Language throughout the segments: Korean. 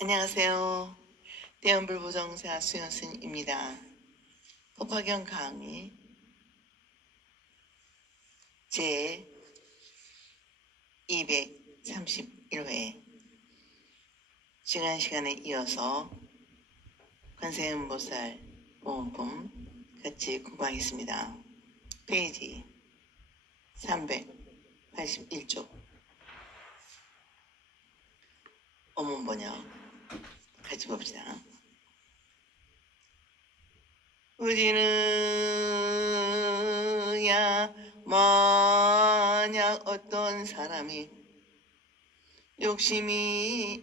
안녕하세요. 대연불보정사 수연순입니다. 법화경 강의 제 231회 지난 시간에 이어서 관세음보살 보험품 같이 공부하겠습니다. 페이지 381쪽 어문번역 같이 봅시다. 우리는야 만약 어떤 사람이 욕심이여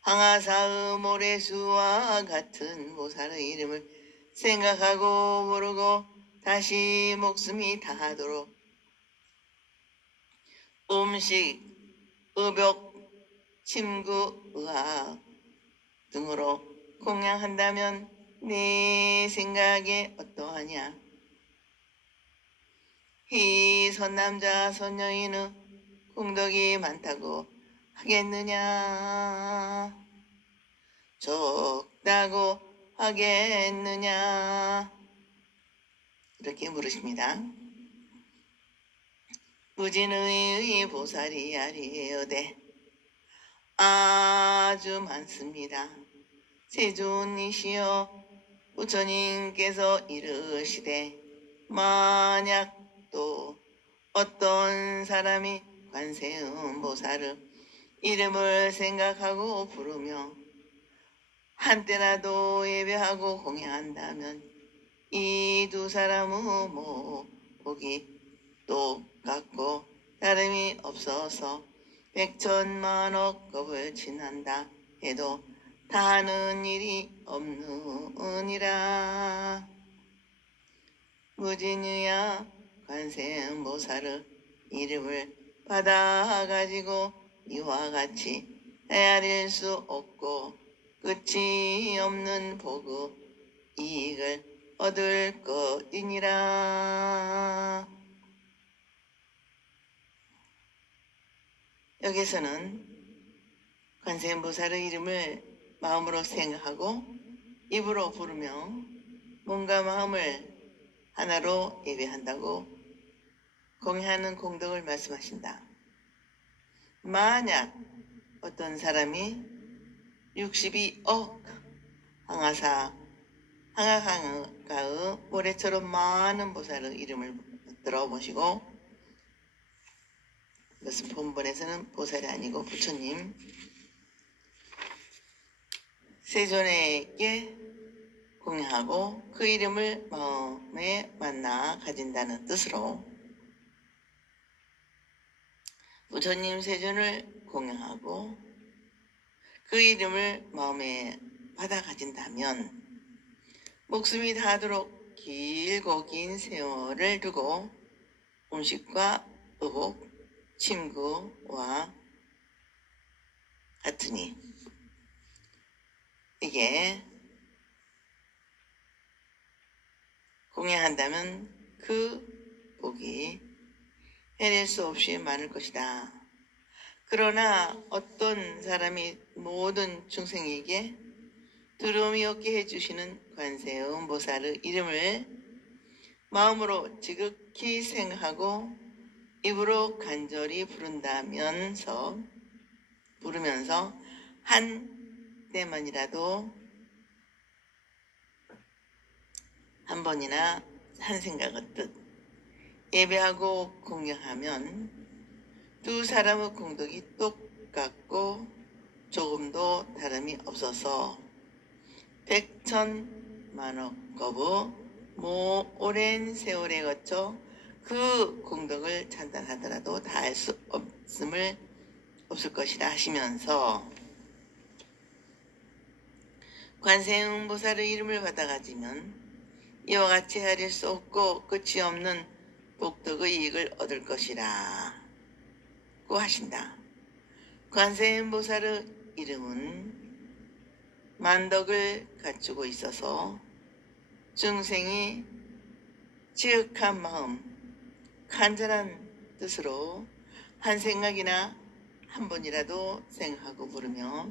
항아사의 모래수와 같은 보살의 이름을 생각하고 부르고 다시 목숨이 다하도록 음식, 의복, 침구, 의학 등으로 공양한다면 네 생각에 어떠하냐? 이 선남자 선여인의 공덕이 많다고 하겠느냐? 적다고 하겠느냐? 이렇게 물으십니다. 무진의 보살이 아리에어되 아주 많습니다. 세존이시여 부처님께서 이르시되 만약 또 어떤 사람이 관세음보살의 이름을 생각하고 부르며 한때라도 예배하고 공양한다면 이 두 사람의 복이 똑같고 다름이 없어서 백천만억 겁을 지난다 해도 다하는 일이 없느니라. 무진유야 관세음보살의 이름을 받아가지고 이와 같이 헤아릴 수 없고 끝이 없는 복의 이익을 얻을 것이니라. 여기서는 관세음보살의 이름을 마음으로 생각하고 입으로 부르며 몸과 마음을 하나로 예배한다고 공양하는 공덕을 말씀하신다. 만약 어떤 사람이 62억 항아가의 모래처럼 많은 보살의 이름을 들어보시고, 이것은 본문에서는 보살이 아니고 부처님 세존에게 공양하고 그 이름을 마음에 만나 가진다는 뜻으로 부처님 세존을 공양하고 그 이름을 마음에 받아 가진다면 목숨이 다하도록 길고 긴 세월을 두고 음식과 의복, 침구와 같으니 이게 공양한다면 그 복이 해낼 수 없이 많을 것이다. 그러나 어떤 사람이 모든 중생에게 두려움이 없게 해주시는 관세음보살의 이름을 마음으로 지극히 생각하고 입으로 간절히 부르면서 한 때만이라도 한 번이나 한 생각의 뜻 예배하고 공양하면 두 사람의 공덕이 똑같고 조금도 다름이 없어서 백천만억겁의 오랜 세월에 거쳐 그 공덕을 찬단하더라도 다할 수 없을 것이라 하시면서 관세음보살의 이름을 받아가지면 이와 같이 헤아릴 수 없고 끝이 없는 복덕의 이익을 얻을 것이라 고 하신다. 관세음보살의 이름은 만덕을 갖추고 있어서 중생이 지극한 마음, 간절한 뜻으로 한 생각이나 한 번이라도 생각하고 부르며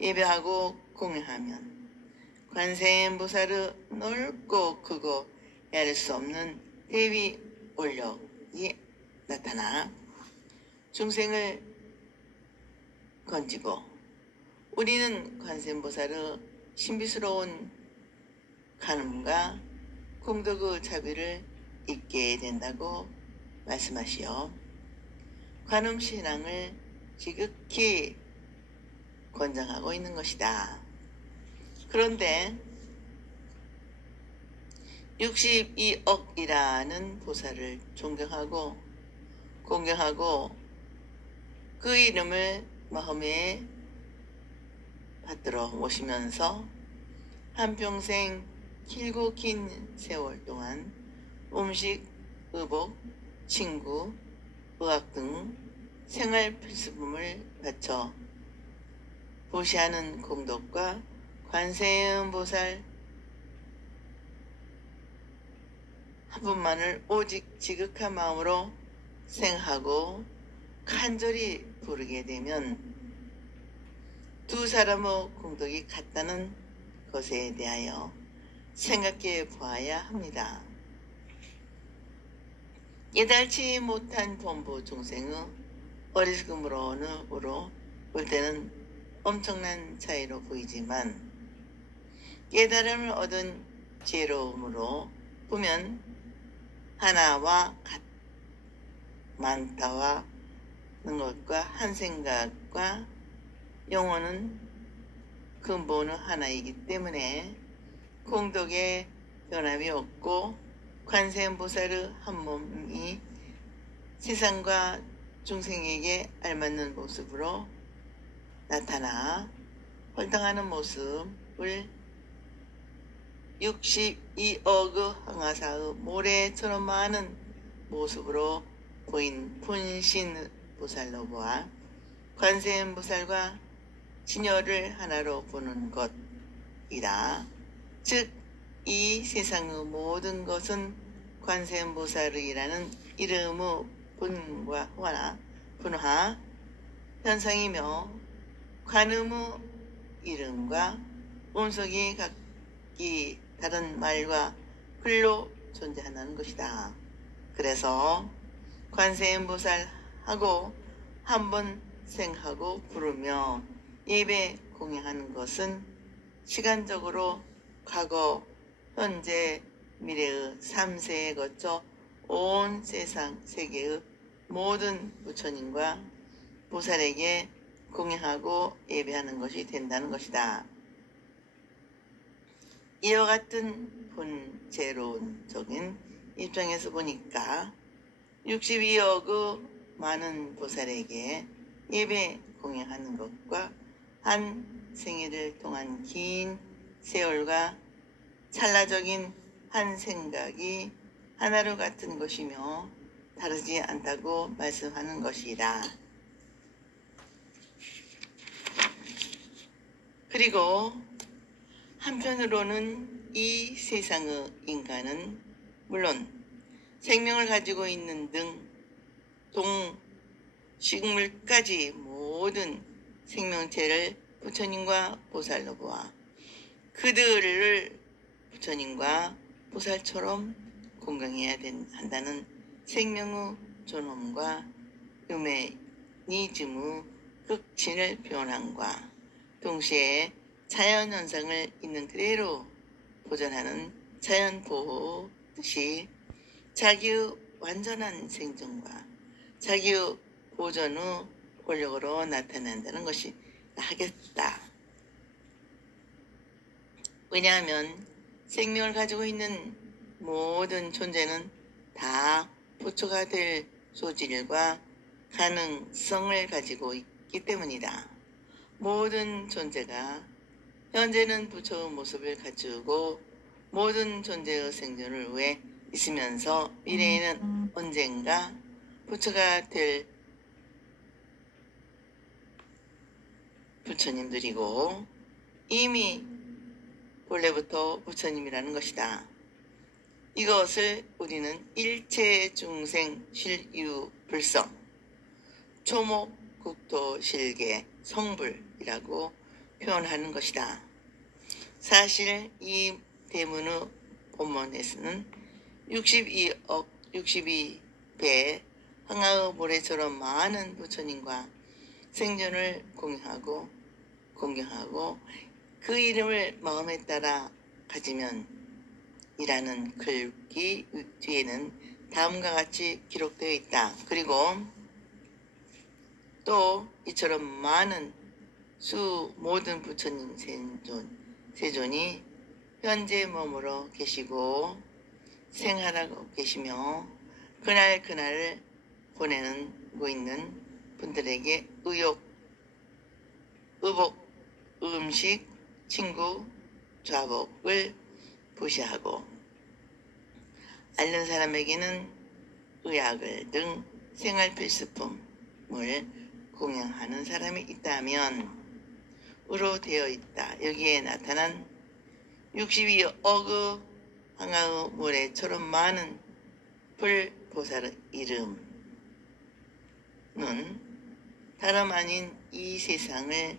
예배하고 공양하면 관세음보살의 넓고 크고 헤아릴 수 없는 대비 올력이 나타나 중생을 건지고 우리는 관세음보살의 신비스러운 간음과 공덕의 자비를 잊게 된다고 말씀하시어 관음신앙을 지극히 권장하고 있는 것이다. 그런데 62억이라는 보살을 존경하고 공경하고 그 이름을 마음에 받들어 모시면서 한평생 길고 긴 세월 동안 음식, 의복, 친구, 의학 등 생활 필수품을 바쳐 보시하는 공덕과 관세음보살 한 분만을 오직 지극한 마음으로 생각하고 간절히 부르게 되면 두 사람의 공덕이 같다는 것에 대하여 생각해 보아야 합니다. 깨달지 못한 범부 중생의 어리석음으로 볼 때는 엄청난 차이로 보이지만 깨달음을 얻은 지혜로움으로 보면 하나와 많다와 는 것과 한 생각과 영혼은 근본은 하나이기 때문에 공덕의 변함이 없고 관세음보살의 한 몸이 세상과 중생에게 알맞는 모습으로 나타나 활동하는 모습을 62억의 항아사의 모래처럼 많은 모습으로 보인 분신보살로 보아 관세음보살과 진여를 하나로 보는 것이라. 즉 이 세상의 모든 것은 관세음보살이라는 이름의 분화 현상이며 관음의 이름과 음속이 각기 다른 말과 글로 존재한다는 것이다. 그래서 관세음보살하고 한번 생각하고 부르며 예배 공양하는 것은 시간적으로 과거, 현재, 미래의 3세에 거쳐 온 세상 세계의 모든 부처님과 보살에게 공양하고 예배하는 것이 된다는 것이다. 이와 같은 본제론적인 입장에서 보니까 62억의 많은 보살에게 예배 공양하는 것과 한 생일을 통한 긴 세월과 찰나적인 한 생각이 하나로 같은 것이며 다르지 않다고 말씀하는 것이다. 그리고 한편으로는 이 세상의 인간은 물론 생명을 가지고 있는 등 동식물까지 모든 생명체를 부처님과 보살로 보아 그들을 부처님과 보살처럼 공경해야 한다는 생명의 존엄과 휴머니즘의 흑진을 표현함과 동시에 자연현상을 있는 그대로 보존하는 자연보호 뜻이 자기의 완전한 생존과 자기의 보존의 권력으로 나타난다는 것이 하겠다. 왜냐하면 생명을 가지고 있는 모든 존재는 다 부처가 될 소질과 가능성을 가지고 있기 때문이다. 모든 존재가 현재는 부처의 모습을 갖추고 모든 존재의 생존을 위해 있으면서 미래에는 언젠가 부처가 될 부처님들이고 이미 본래부터 부처님이라는 것이다. 이것을 우리는 일체 중생 실유 불성 초목 국토실계 성불이라고 표현하는 것이다. 사실 이 대문의 본문에서는 62배 황하의 모래처럼 많은 부처님과 생존을 공경하고 그 이름을 마음에 따라 가지면 이라는 글귀 뒤에는 다음과 같이 기록되어 있다. 그리고 또 이처럼 많은 모든 부처님 세존이 현재 머물러 계시고 생활하고 계시며 그날 보내고 있는 분들에게 의복, 음식, 친구, 좌복을 부시하고 앓는 사람에게는 의약을 등 생활 필수품을 공양하는 사람이 있다면 으로 되어 있다. 여기에 나타난 62억의 황하의 모래처럼 많은 불보살의 이름은 다름 아닌 이 세상을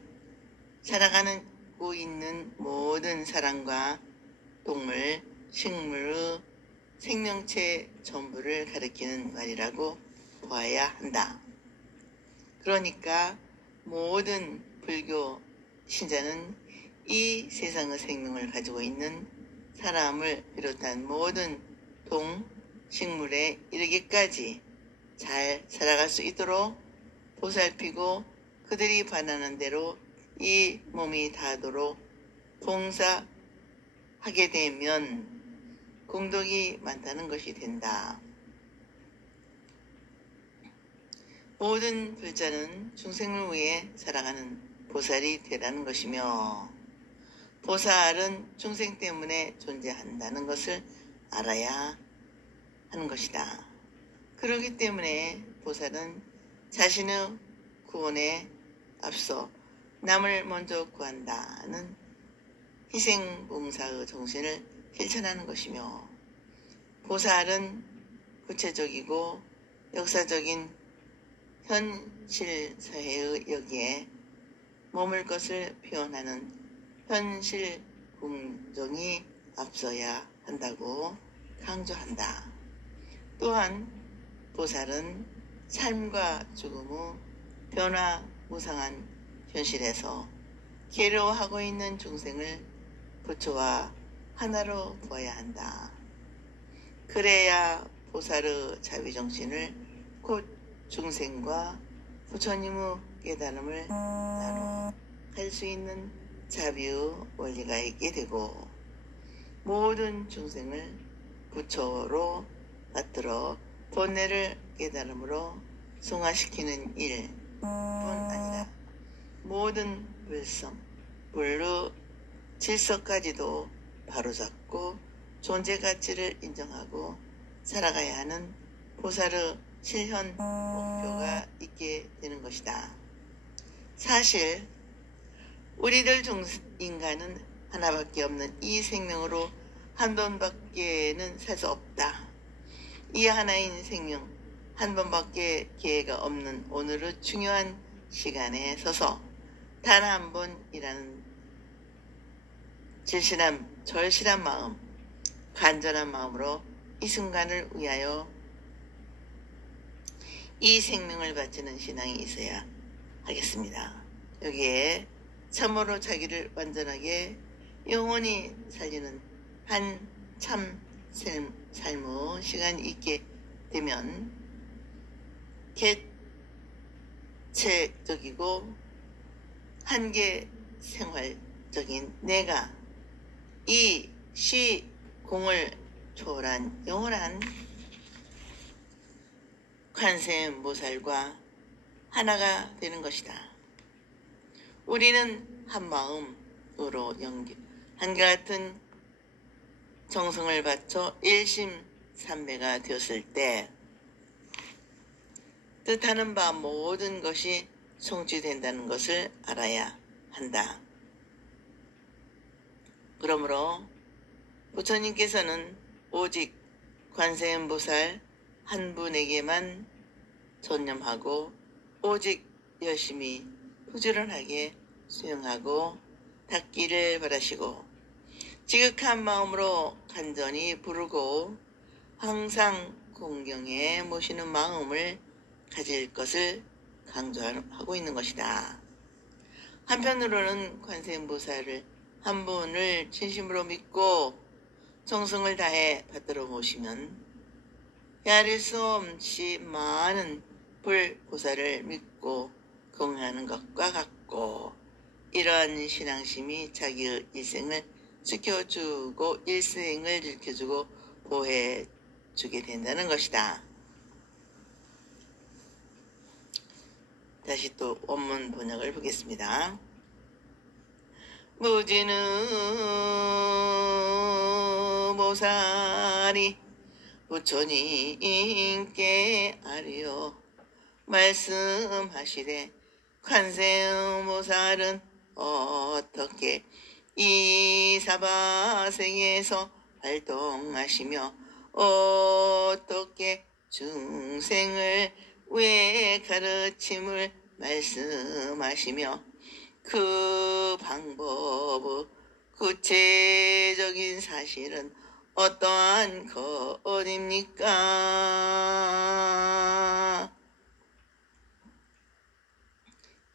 살아가고 있는 모든 사람과 동물, 식물의 생명체 전부를 가리키는 말이라고 보아야 한다. 그러니까 모든 불교 신자는 이 세상의 생명을 가지고 있는 사람을 비롯한 모든 식물에 이르기까지 잘 살아갈 수 있도록 보살피고 그들이 바라는 대로 이 몸이 닿도록 봉사하게 되면 공덕이 많다는 것이 된다. 모든 불자는 중생을 위해 살아가는 보살이 되라는 것이며 보살은 중생 때문에 존재한다는 것을 알아야 하는 것이다. 그렇기 때문에 보살은 자신의 구원에 앞서 남을 먼저 구한다는 희생봉사의 정신을 실천하는 것이며 보살은 구체적이고 역사적인 현실 사회의 여기에 머물 것을 표현하는 현실 공정이 앞서야 한다고 강조한다. 또한 보살은 삶과 죽음의 변화무상한 현실에서 괴로워하고 있는 중생을 부처와 하나로 보아야 한다. 그래야 보살의 자비정신을 곧 중생과 부처님의 깨달음을 나눠 할 수 있는 자비의 원리가 있게 되고 모든 중생을 부처로 받들어 본래를 깨달음으로 승화시키는 일뿐 아니라 모든 물의 질서까지도 바로잡고 존재 가치를 인정하고 살아가야 하는 보살의 실현 목표가 있게 되는 것이다. 사실 우리들 인간은 하나밖에 없는 이 생명으로 한 번밖에는 살 수 없다. 이 하나인 생명 한 번밖에 기회가 없는 오늘의 중요한 시간에 서서 단 한 번이라는 절실한 마음, 간절한 마음으로 이 순간을 위하여 이 생명을 바치는 신앙이 있어야 하겠습니다. 여기에 참으로 자기를 완전하게 영원히 살리는 한 참 삶의 시간이 있게 되면 개체적이고 한계 생활적인 내가 이 공을 초월한 영원한 관세음보살과 하나가 되는 것이다. 우리는 한 마음으로 한결같은 정성을 바쳐 일심삼매가 되었을 때 뜻하는 바 모든 것이 성취된다는 것을 알아야 한다. 그러므로 부처님께서는 오직 관세음보살 한 분에게만 전념하고 오직 열심히 부지런하게 수행하고 닦기를 바라시고 지극한 마음으로 간절히 부르고 항상 공경에 모시는 마음을 가질 것을 강조하고 있는 것이다. 한편으로는 관세음보살을 한 분을 진심으로 믿고 정성을 다해 받들어 모시면 헤아릴 수 없이 많은 불보살을 믿고 공양하는 것과 같고, 이러한 신앙심이 자기의 일생을 지켜주고 일생을 지켜주고 보호해주게 된다는 것이다. 다시 또 원문 번역을 보겠습니다. 무지는 보살이 부처님께 아뢰어 말씀하시되, 관세음보살은 어떻게 이 사바세계에서 활동하시며 어떻게 중생을 왜 가르침을 말씀하시며 그 방법의 구체적인 사실은 어떠한 것입니까?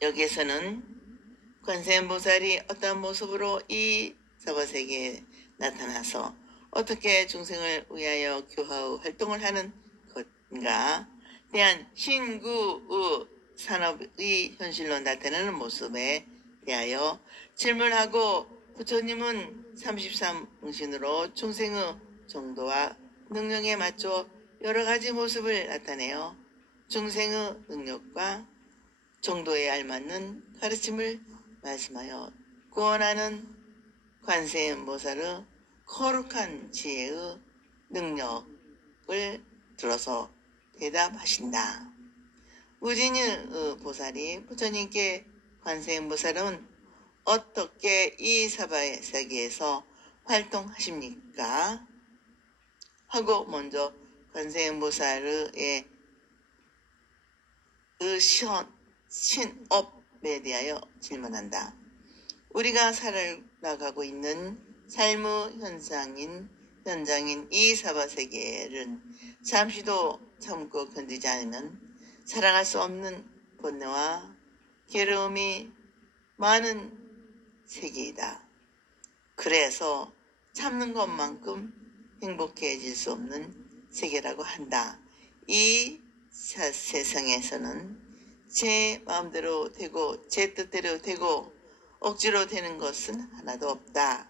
여기에서는 관세음보살이 어떤 모습으로 이 사바세계에 나타나서 어떻게 중생을 위하여 교화의 활동을 하는 것인가 대한 신구의 산업의 현실로 나타나는 모습에 대하여 질문하고, 부처님은 33응신으로 중생의 정도와 능력에 맞춰 여러 가지 모습을 나타내어 중생의 능력과 정도에 알맞는 가르침을 말씀하여 구원하는 관세음보살의 거룩한 지혜의 능력을 들어서 대답하신다. 무진의 보살이 부처님께 관세음보살은 어떻게 이 사바세계에서 활동하십니까? 하고 먼저 관세음보살의 신업에 대하여 질문한다. 우리가 살아가고 있는 삶의 현장인 이 사바세계를 잠시도 참고 견디지 않으면 살아갈 수 없는 번뇌와 괴로움이 많은 세계이다. 그래서 참는 것만큼 행복해질 수 없는 세계라고 한다. 이 세상에서는 제 마음대로 되고 제 뜻대로 되고 억지로 되는 것은 하나도 없다.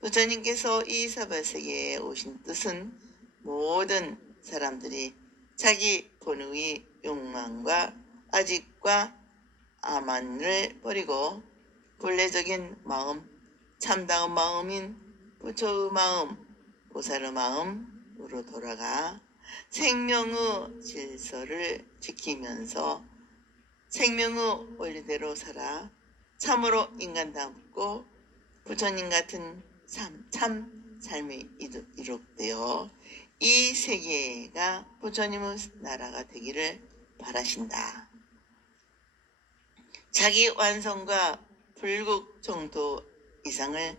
부처님께서 이 사바세계에 오신 뜻은 모든 사람들이 자기 본의 욕망과 아직과 아만을 버리고 본래적인 마음, 참다운 마음인 부처의 마음, 보살의 마음으로 돌아가 생명의 질서를 지키면서 생명의 원리대로 살아 참으로 인간답고 부처님 같은 참 삶이 이룩되어 이 세계가 부처님의 나라가 되기를 바라신다. 자기 완성과 불국 정도 이상을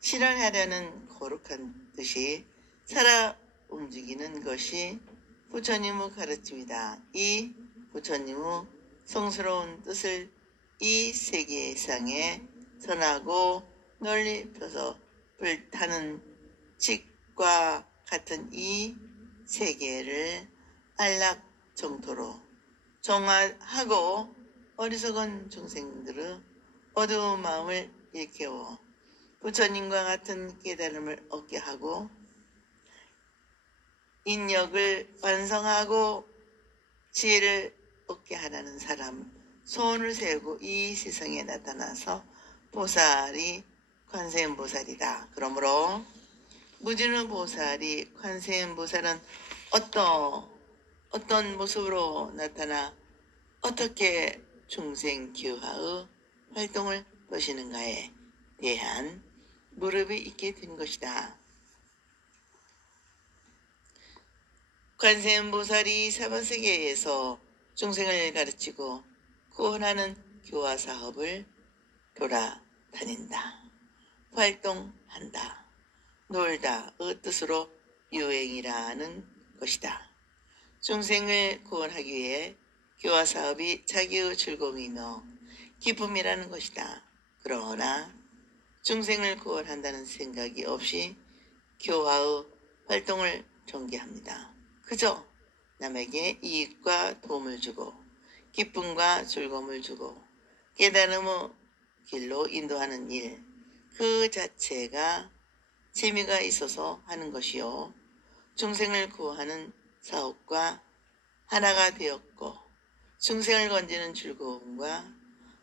실현하려는 거룩한 뜻이 살아 움직이는 것이 부처님의 가르침이다. 이 부처님의 성스러운 뜻을 이 세계상에 선하고 널리 펴서 불타는 칙과 같은 이 세계를 안락 정토로 정화하고 어리석은 중생들의 어두운 마음을 일깨워 부처님과 같은 깨달음을 얻게 하고 인력을 완성하고 지혜를 얻게 하라는 사람 소원을 세우고 이 세상에 나타나서 보살이 관세음보살이다. 그러므로 무진의 보살이 관세음보살은 어떤 모습으로 나타나 어떻게 중생 교화의 활동을 보시는가에 대한 무릎이 있게 된 것이다. 관세음보살이 사바세계에서 중생을 가르치고 구원하는 교화 사업을 돌아다닌다. 활동한다. 놀다의 뜻으로 유행이라는 것이다. 중생을 구원하기 위해 교화 사업이 자기의 즐거움이며 기쁨이라는 것이다. 그러나 중생을 구원한다는 생각이 없이 교화의 활동을 전개합니다. 그저 남에게 이익과 도움을 주고 기쁨과 즐거움을 주고 깨달음의 길로 인도하는 일, 그 자체가 재미가 있어서 하는 것이요. 중생을 구하는 사업과 하나가 되었고 중생을 건지는 즐거움과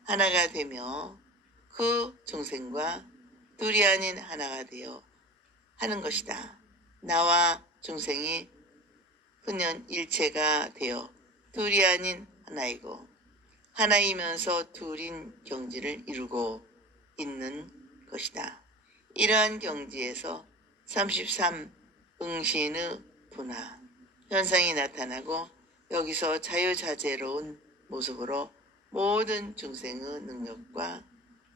하나가 되며 그 중생과 둘이 아닌 하나가 되어 하는 것이다. 나와 중생이 흔연 일체가 되어 둘이 아닌 하나이고 하나이면서 둘인 경지를 이루고 있는 것이다. 이러한 경지에서 33 응신의 분화 현상이 나타나고 여기서 자유자재로운 모습으로 모든 중생의 능력과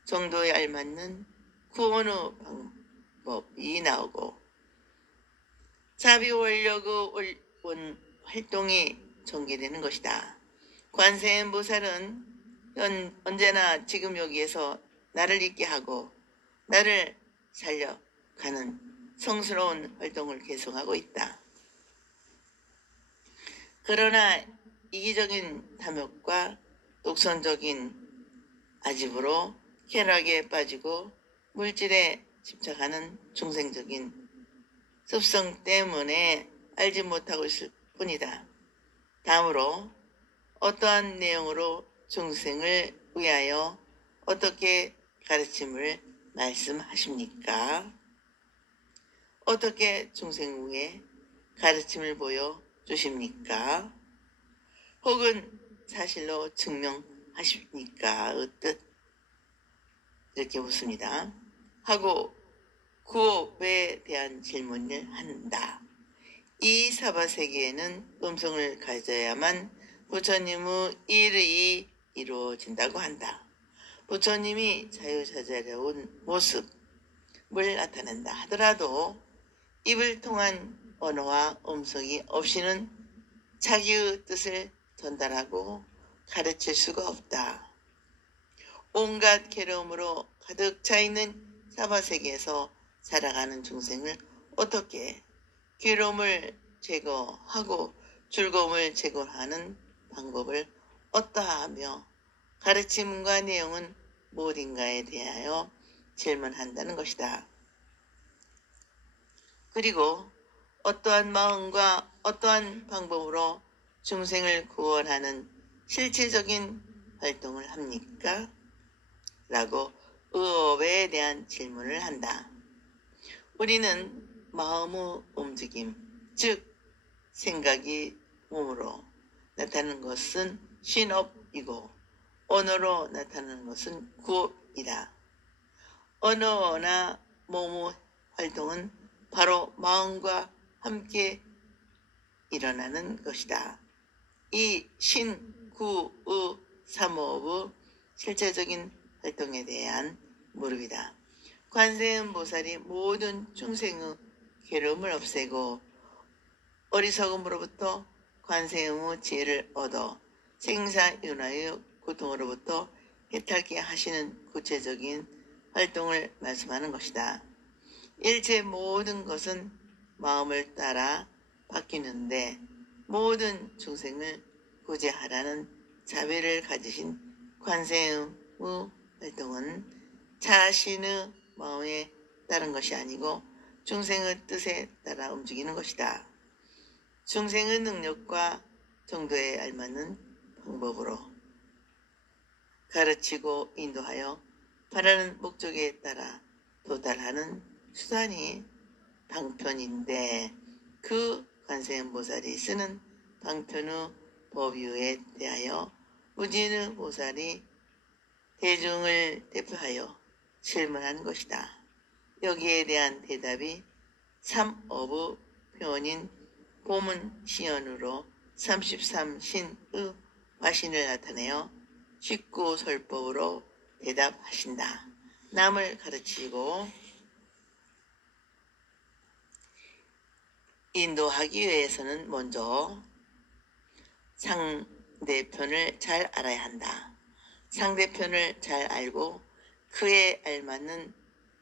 정도에 알맞는 구원의 방법이 나오고 자비원력의 활동이 전개되는 것이다. 관세음보살은 언제나 지금 여기에서 나를 있게 하고 나를 살려가는 성스러운 활동을 계속하고 있다. 그러나 이기적인 탐욕과 독선적인 아집으로 쾌락에 빠지고 물질에 집착하는 중생적인 습성 때문에 알지 못하고 있을 뿐이다. 다음으로 어떠한 내용으로 중생을 위하여 어떻게 가르침을 말씀하십니까? 어떻게 중생 위에 가르침을 보여주십니까? 혹은 사실로 증명하십니까? 의 뜻 이렇게 묻습니다. 하고 구업에 대한 질문을 한다. 이 사바세계에는 음성을 가져야만 부처님의 일이 이루어진다고 한다. 부처님이 자유자재로운 모습을 나타낸다 하더라도 입을 통한 언어와 음성이 없이는 자기의 뜻을 전달하고 가르칠 수가 없다. 온갖 괴로움으로 가득 차 있는 사바세계에서 살아가는 중생을 어떻게 괴로움을 제거하고 즐거움을 제공하는 방법을 어떠하며 가르침과 내용은 무엇인가에 대하여 질문한다는 것이다. 그리고 어떠한 마음과 어떠한 방법으로 중생을 구원하는 실체적인 활동을 합니까? 라고 의업에 대한 질문을 한다. 우리는 마음의 움직임, 즉 생각이 몸으로 나타나는 것은 신업이고 언어로 나타나는 것은 구업이다. 언어나 몸의 활동은 바로 마음과 함께 일어나는 것이다. 이 신, 구, 의, 삼호의 실제적인 활동에 대한 무릎이다. 관세음보살이 모든 중생의 괴로움을 없애고 어리석음으로부터 관세음의 지혜를 얻어 생사윤화의 고통으로부터 해탈케 하시는 구체적인 활동을 말씀하는 것이다. 일체 모든 것은 마음을 따라 바뀌는데 모든 중생을 구제하라는 자비를 가지신 관세음의 활동은 자신의 마음에 따른 것이 아니고 중생의 뜻에 따라 움직이는 것이다. 중생의 능력과 정도에 알맞는 방법으로 가르치고 인도하여 바라는 목적에 따라 도달하는 수단이 방편인데 그 관세음보살이 쓰는 방편의 법유에 대하여 무진의 보살이 대중을 대표하여 질문한 것이다. 여기에 대한 대답이 삼업의 표현인 보문시연으로 33신의 화신을 나타내어 식구설법으로 대답하신다. 남을 가르치고 인도하기 위해서는 먼저 상대편을 잘 알아야 한다. 상대편을 잘 알고 그에 알맞는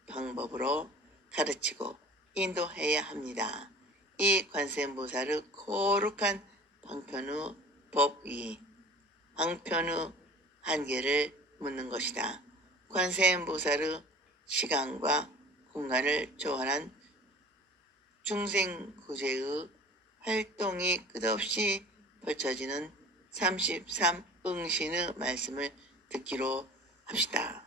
방법으로 가르치고 인도해야 합니다. 이 관세음보살의 거룩한 방편의 법이 방편의 한계를 묻는 것이다. 관세음보살의 시간과 공간을 초월한 중생구제의 활동이 끝없이 펼쳐지는 33응신의 말씀을 듣기로 합시다.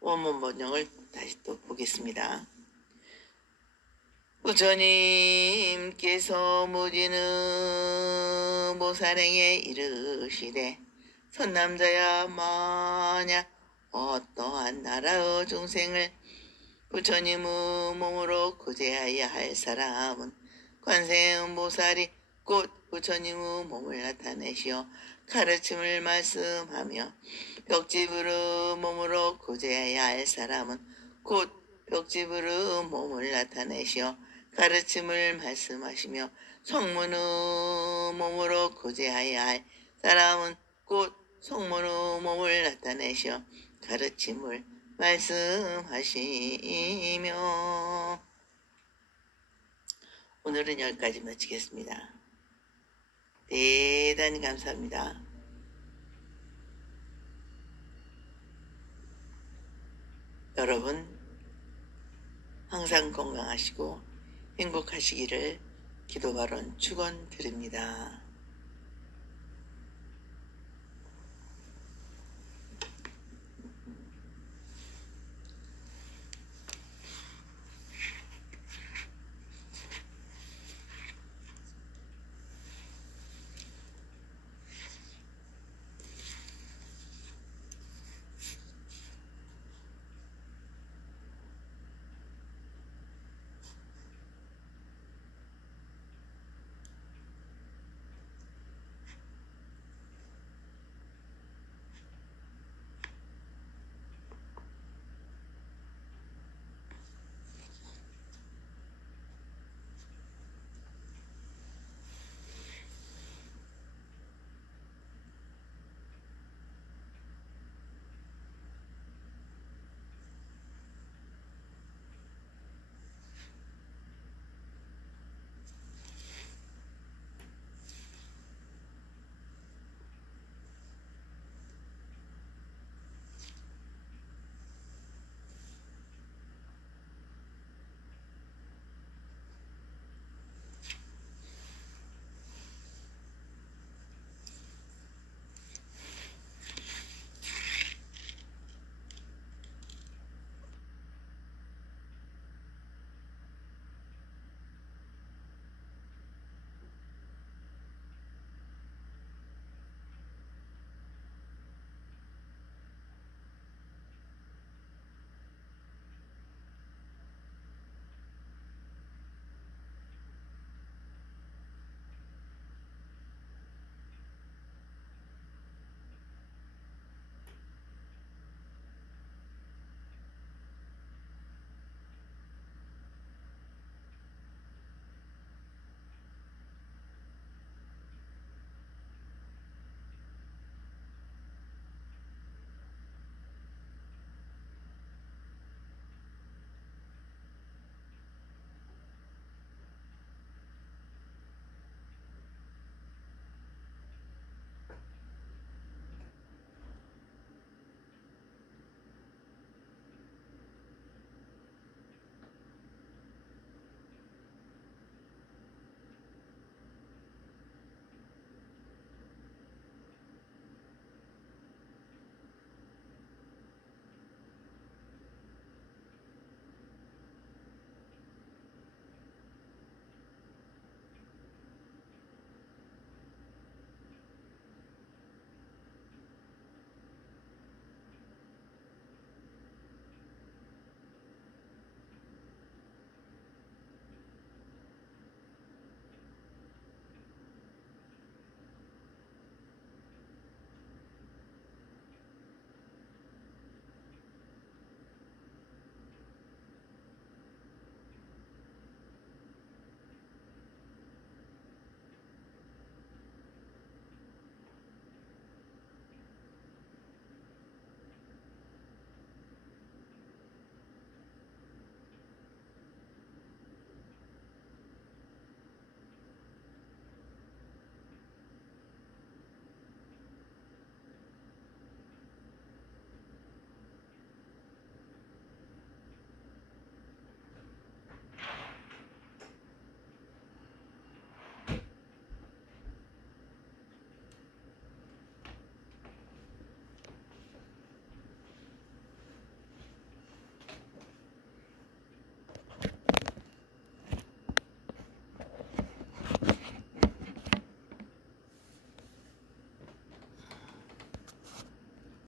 원문 번역을 다시 또 보겠습니다. 부처님께서 무진의 모사랭에 이르시되 선남자야 만약 어떠한 나라의 중생을 부처님의 몸으로 구제하여 할 사람은 관세음보살이 곧 부처님의 몸을 나타내시어 가르침을 말씀하며 벽지부의 몸으로 구제하여 할 사람은 곧 벽지부의 몸을 나타내시어 가르침을 말씀하시며 성문의 몸으로 구제하여 할 사람은 곧 성문의 몸을 나타내시어 가르침을 말씀하시며. 오늘은 여기까지 마치겠습니다. 대단히 감사합니다. 여러분 항상 건강하시고 행복하시기를 기도발언 축원드립니다.